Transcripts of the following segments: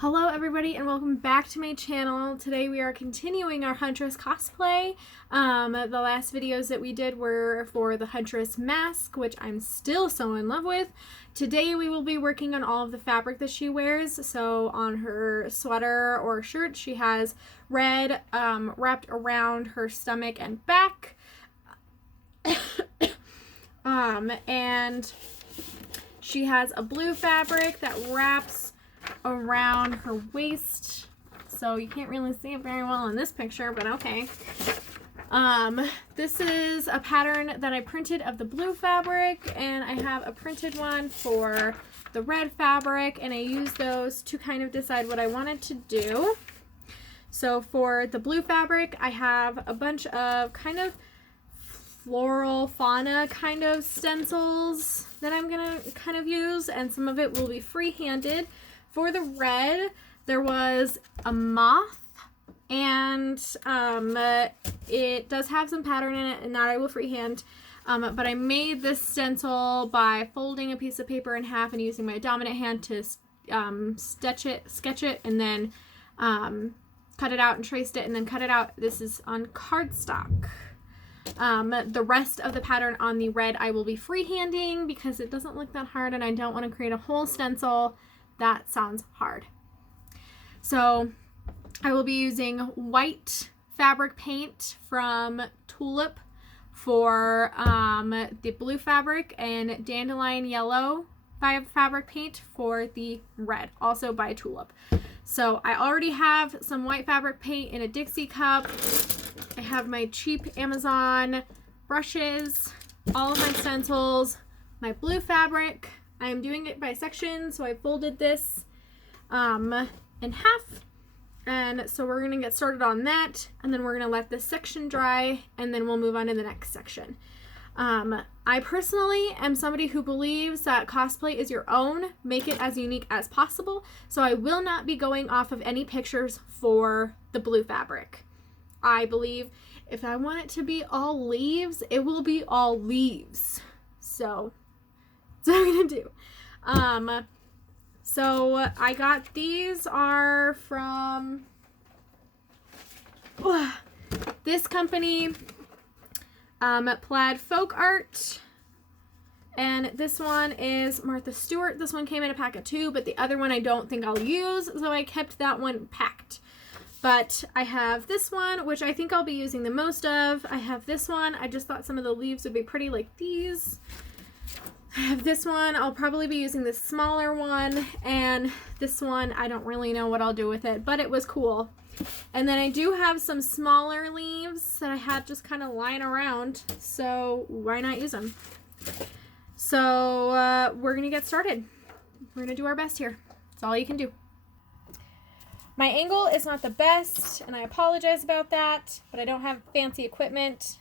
Hello everybody and welcome back to my channel. Today we are continuing our Huntress cosplay. The last videos that we did were for the Huntress mask, which I'm still so in love with. Today we will be working on all of the fabric that she wears. So on her sweater or shirt she has red wrapped around her stomach and back. And she has a blue fabric that wraps around her waist, so you can't really see it very well in this picture, but okay. This is a pattern that I printed of the blue fabric, and I have a printed one for the red fabric, and I used those to kind of decide what I wanted to do. So for the blue fabric, I have a bunch of kind of floral fauna kind of stencils that I'm gonna kind of use, and some of it will be free-handed. For the red, there was a moth, and it does have some pattern in it, and that I will freehand. But I made this stencil by folding a piece of paper in half and using my dominant hand to sketch it, and then cut it out and traced it, and then cut it out. This is on cardstock. The rest of the pattern on the red I will be freehanding because it doesn't look that hard, and I don't want to create a whole stencil. That sounds hard. So I will be using white fabric paint from Tulip for the blue fabric, and Dandelion Yellow fabric paint for the red, also by Tulip. So I already have some white fabric paint in a Dixie cup. I have my cheap Amazon brushes, all of my stencils, my blue fabric. I am doing it by section, so I folded this in half, and so we're going to get started on that, and then we're going to let this section dry, and then we'll move on to the next section. I personally am somebody who believes that cosplay is your own, make it as unique as possible, so I will not be going off of any pictures for the blue fabric. I believe if I want it to be all leaves, it will be all leaves. So that's what I'm gonna do. So I got these are from this company, Plaid Folk Art, and this one is Martha Stewart. This one came in a pack of 2, but the other one I don't think I'll use, so I kept that one packed. But I have this one, which I think I'll be using the most of. I have this one. I just thought some of the leaves would be pretty like these. I have this one. I'll probably be using this smaller one, and this one I don't really know what I'll do with it, but it was cool. And then I do have some smaller leaves that I had just kind of lying around, so why not use them? So we're gonna get started. We're gonna do our best here. That's all you can do. My angle is not the best, and I apologize about that, but I don't have fancy equipment.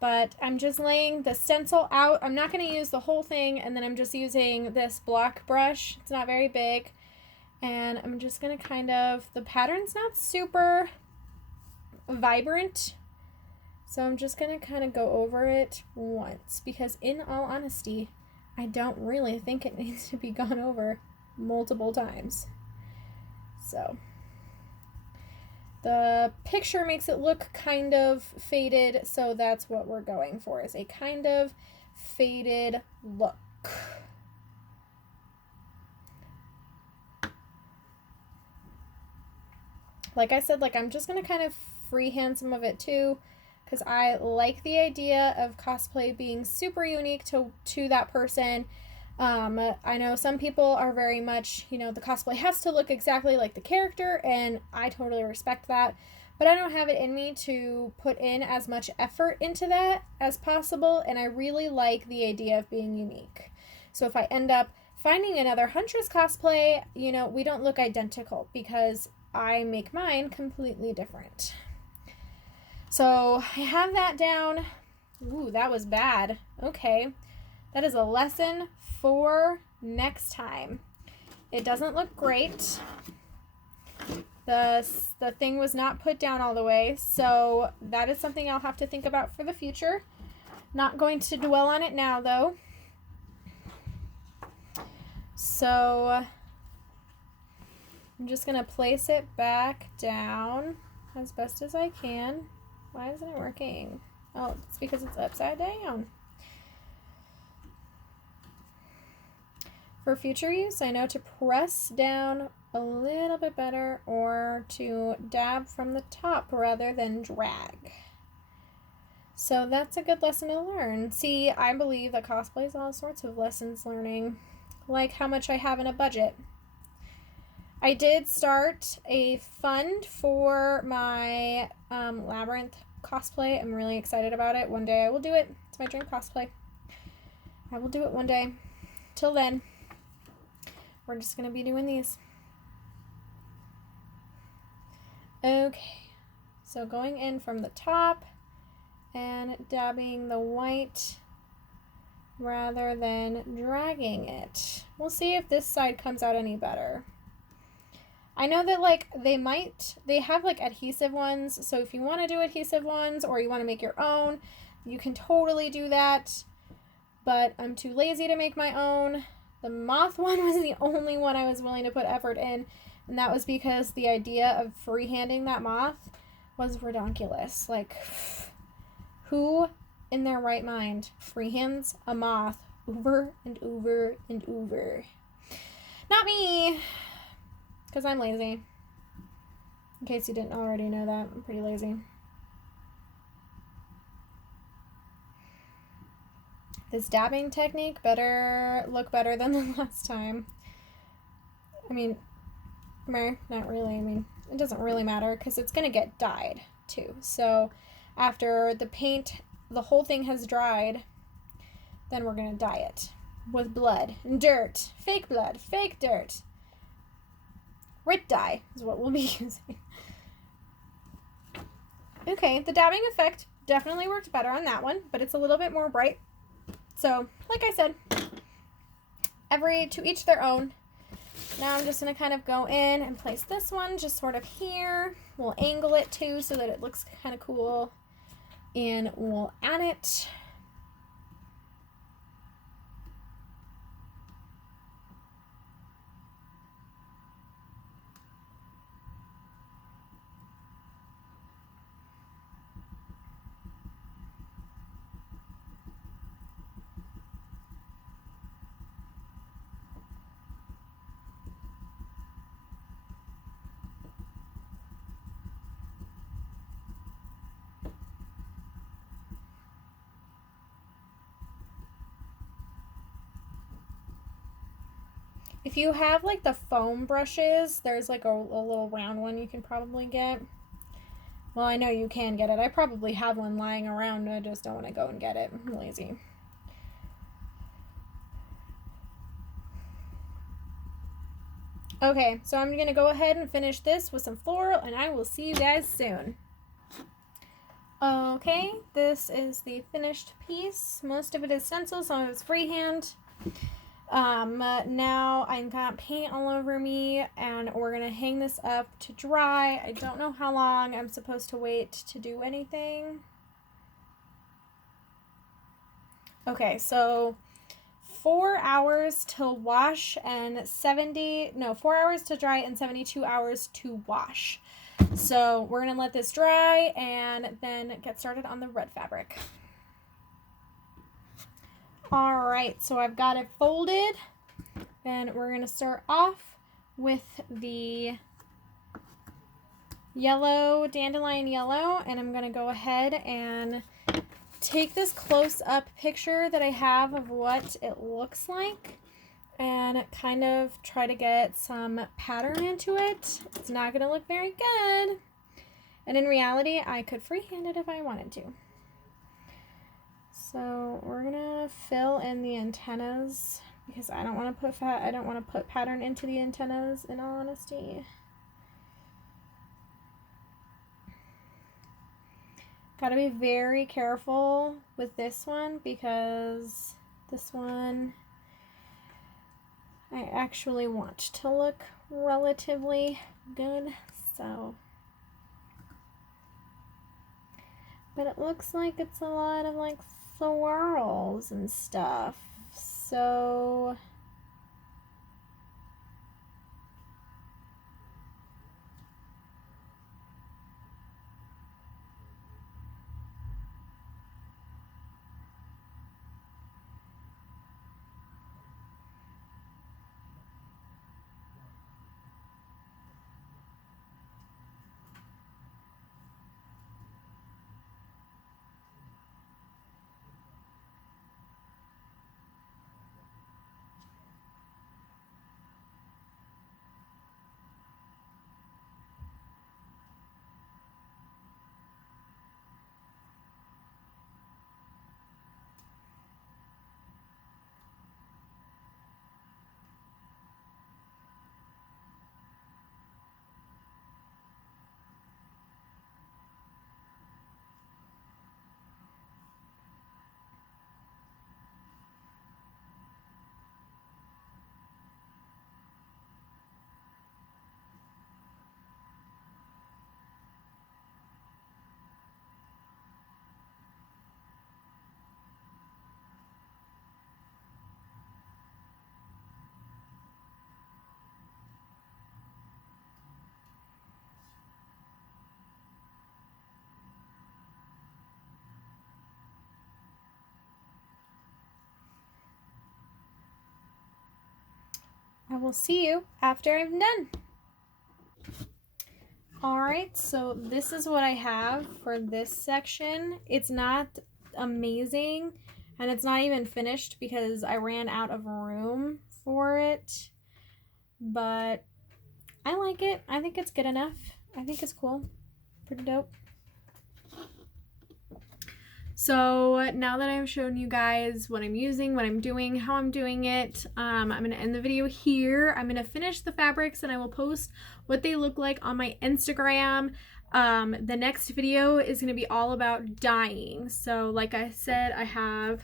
But I'm just laying the stencil out. I'm not going to use the whole thing, and then I'm just using this block brush. It's not very big. And I'm just going to kind of, the pattern's not super vibrant, so I'm just going to kind of go over it once, because in all honesty, I don't really think it needs to be gone over multiple times. So the picture makes it look kind of faded, so that's what we're going for, is a kind of faded look. Like I said, I'm just going to kind of freehand some of it too, because I like the idea of cosplay being super unique to that person. I know some people are very much, the cosplay has to look exactly like the character, and I totally respect that, but I don't have it in me to put in as much effort into that as possible, and I really like the idea of being unique. So if I end up finding another Huntress cosplay, we don't look identical, because I make mine completely different. So I have that down. Ooh, that was bad. Okay. That is a lesson for next time. It doesn't look great. The thing was not put down all the way, so that is something I'll have to think about for the future. Not going to dwell on it now, though. So I'm just going to place it back down as best as I can. Why isn't it working? Oh, it's because it's upside down. For future use, I know to press down a little bit better or to dab from the top rather than drag. So that's a good lesson to learn. See, I believe that cosplay is all sorts of lessons learning, like how much I have in a budget. I did start a fund for my Labyrinth cosplay. I'm really excited about it. One day I will do it. It's my dream cosplay. I will do it one day. Till then, we're just going to be doing these. Okay, so going in from the top and dabbing the white rather than dragging it. We'll see if this side comes out any better. I know that like they have like adhesive ones, so if you want to do adhesive ones or you want to make your own, you can totally do that, but I'm too lazy to make my own. The moth one was the only one I was willing to put effort in, and that was because the idea of freehanding that moth was redonkulous. Like, who in their right mind freehands a moth over and over and over? Not me, because I'm lazy. In case you didn't already know that, I'm pretty lazy. This dabbing technique better look better than the last time. I mean, not really. I mean, it doesn't really matter because it's going to get dyed too. So after the paint, the whole thing has dried, then we're going to dye it with blood and dirt. Fake blood, fake dirt. Rit dye is what we'll be using. Okay, the dabbing effect definitely worked better on that one, but it's a little bit more bright. So, like I said, to each their own. Now I'm just going to kind of go in and place this one just sort of here. We'll angle it too so that it looks kind of cool. And we'll add it. If you have like the foam brushes, there's like a little round one you can probably get. Well, I know you can get it. I probably have one lying around. I just don't want to go and get it. I'm lazy. Okay, so I'm going to go ahead and finish this with some floral, and I will see you guys soon. Okay, this is the finished piece. Most of it is stencil, some of it's freehand. Now I've got paint all over me, and we're gonna hang this up to dry. I don't know how long I'm supposed to wait to do anything. Okay, so 4 hours to wash and 4 hours to dry and 72 hours to wash. So we're gonna let this dry and then get started on the red fabric. Alright, so I've got it folded, and we're going to start off with the dandelion yellow, and I'm going to go ahead and take this close-up picture that I have of what it looks like and kind of try to get some pattern into it. It's not going to look very good, and in reality, I could freehand it if I wanted to. So we're gonna fill in the antennas because I don't want to put pattern into the antennas, in all honesty. Gotta be very careful with this one because this one I actually want to look relatively good, so. But it looks like it's a lot of like swirls and stuff, so I will see you after I'm done. Alright, so this is what I have for this section. It's not amazing, and it's not even finished because I ran out of room for it, but I like it. I think it's good enough. I think it's cool. Pretty dope. So now that I've shown you guys what I'm using, what I'm doing, how I'm doing it, I'm going to end the video here. I'm going to finish the fabrics and I will post what they look like on my Instagram. The next video is going to be all about dyeing. So like I said, I have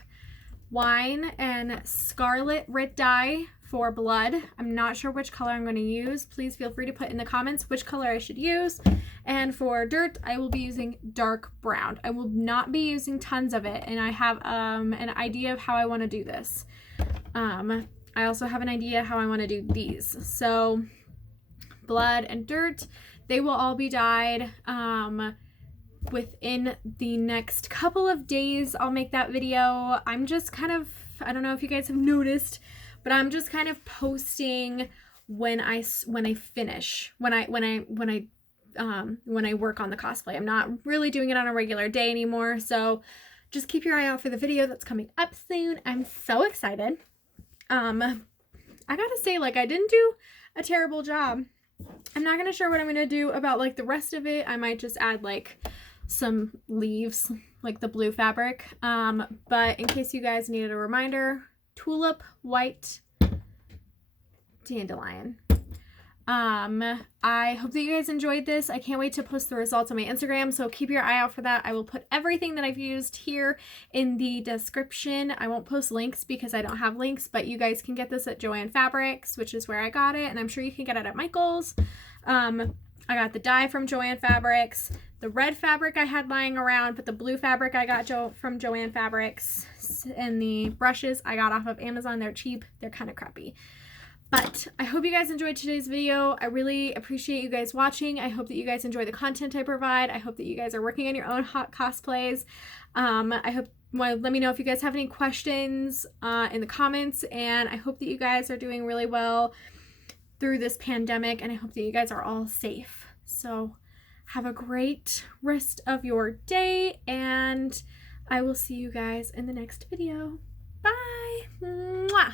wine and scarlet red dye for blood. I'm not sure which color I'm going to use. Please feel free to put in the comments which color I should use. And for dirt, I will be using dark brown. I will not be using tons of it, and I have an idea of how I want to do this. I also have an idea how I want to do these. So blood and dirt, they will all be dyed within the next couple of days. I'll make that video. I'm just kind of, I don't know if you guys have noticed, but I'm just kind of posting when I finish, when I work on the cosplay. I'm not really doing it on a regular day anymore, so just keep your eye out for the video that's coming up soon. I'm so excited. I gotta say, like, I didn't do a terrible job. I'm not gonna sure what I'm gonna do about like the rest of it. I might just add like some leaves, like the blue fabric, but in case you guys needed a reminder, tulip, white, dandelion. I hope that you guys enjoyed this. I can't wait to post the results on my Instagram, so keep your eye out for that. I will put everything that I've used here in the description. I won't post links because I don't have links, but you guys can get this at Joann Fabrics, which is where I got it, and I'm sure you can get it at Michael's. I got the dye from Joann Fabrics. The red fabric I had lying around, but the blue fabric I got from Joann Fabrics. And the brushes I got off of Amazon. They're cheap. They're kind of crappy. But I hope you guys enjoyed today's video. I really appreciate you guys watching. I hope that you guys enjoy the content I provide. I hope that you guys are working on your own hot cosplays. Let me know if you guys have any questions in the comments, and I hope that you guys are doing really well through this pandemic, and I hope that you guys are all safe. So have a great rest of your day, and I will see you guys in the next video. Bye! Mwah!